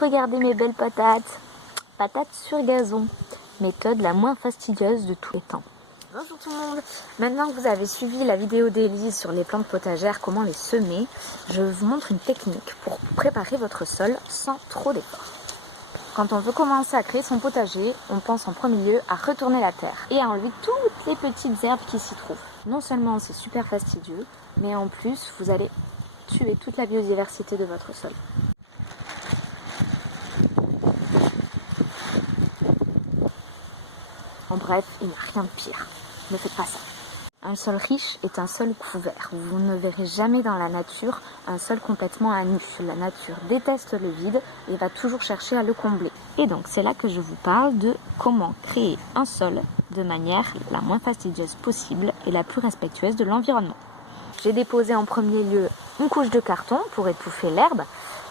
Regardez mes belles patates. Patates sur gazon. Méthode la moins fastidieuse de tous les temps. Bonjour tout le monde. Maintenant que vous avez suivi la vidéo d'Élise sur les plantes potagères, comment les semer, je vous montre une technique pour préparer votre sol sans trop d'efforts. Quand on veut commencer à créer son potager, on pense en premier lieu à retourner la terre et à enlever toutes les petites herbes qui s'y trouvent. Non seulement c'est super fastidieux, mais en plus vous allez tuer toute la biodiversité de votre sol. En bref, il n'y a rien de pire. Ne faites pas ça. Un sol riche est un sol couvert. Vous ne verrez jamais dans la nature un sol complètement à nu. La nature déteste le vide et va toujours chercher à le combler. Et donc c'est là que je vous parle de comment créer un sol de manière la moins fastidieuse possible et la plus respectueuse de l'environnement. J'ai déposé en premier lieu une couche de carton pour étouffer l'herbe,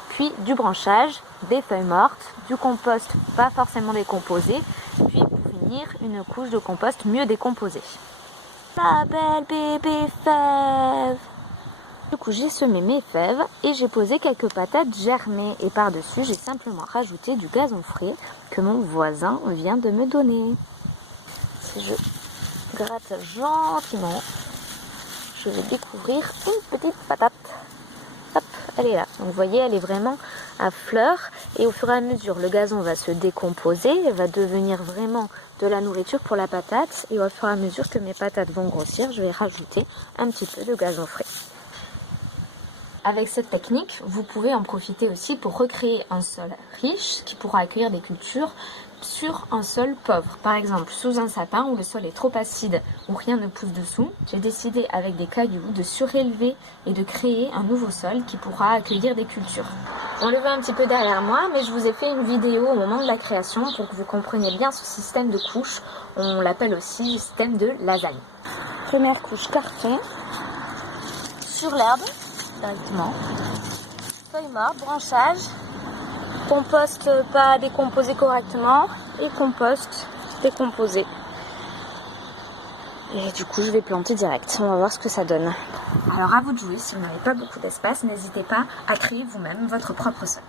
puis du branchage, des feuilles mortes, du compost pas forcément décomposé, puis une couche de compost mieux décomposée. La belle bébé fève. Du coup j'ai semé mes fèves et j'ai posé quelques patates germées et par-dessus j'ai simplement rajouté du gazon frais que mon voisin vient de me donner. Si je gratte gentiment, je vais découvrir une petite patate. Hop, elle est là. Donc vous voyez, elle est vraiment à fleur et au fur et à mesure, le gazon va se décomposer, va devenir vraiment de la nourriture pour la patate et au fur et à mesure que mes patates vont grossir, je vais rajouter un petit peu de gazon frais. Avec cette technique, vous pouvez en profiter aussi pour recréer un sol riche qui pourra accueillir des cultures sur un sol pauvre. Par exemple, sous un sapin où le sol est trop acide, où rien ne pousse dessous, j'ai décidé avec des cailloux de surélever et de créer un nouveau sol qui pourra accueillir des cultures. On le voit un petit peu derrière moi, mais je vous ai fait une vidéo au moment de la création pour que vous compreniez bien ce système de couches. On l'appelle aussi système de lasagne. Première couche carton sur l'herbe directement, feuilles mortes, branchage, compost pas décomposé correctement et compost décomposé. Et du coup je vais planter direct, on va voir ce que ça donne. Alors à vous de jouer, si vous n'avez pas beaucoup d'espace, n'hésitez pas à créer vous-même votre propre sol.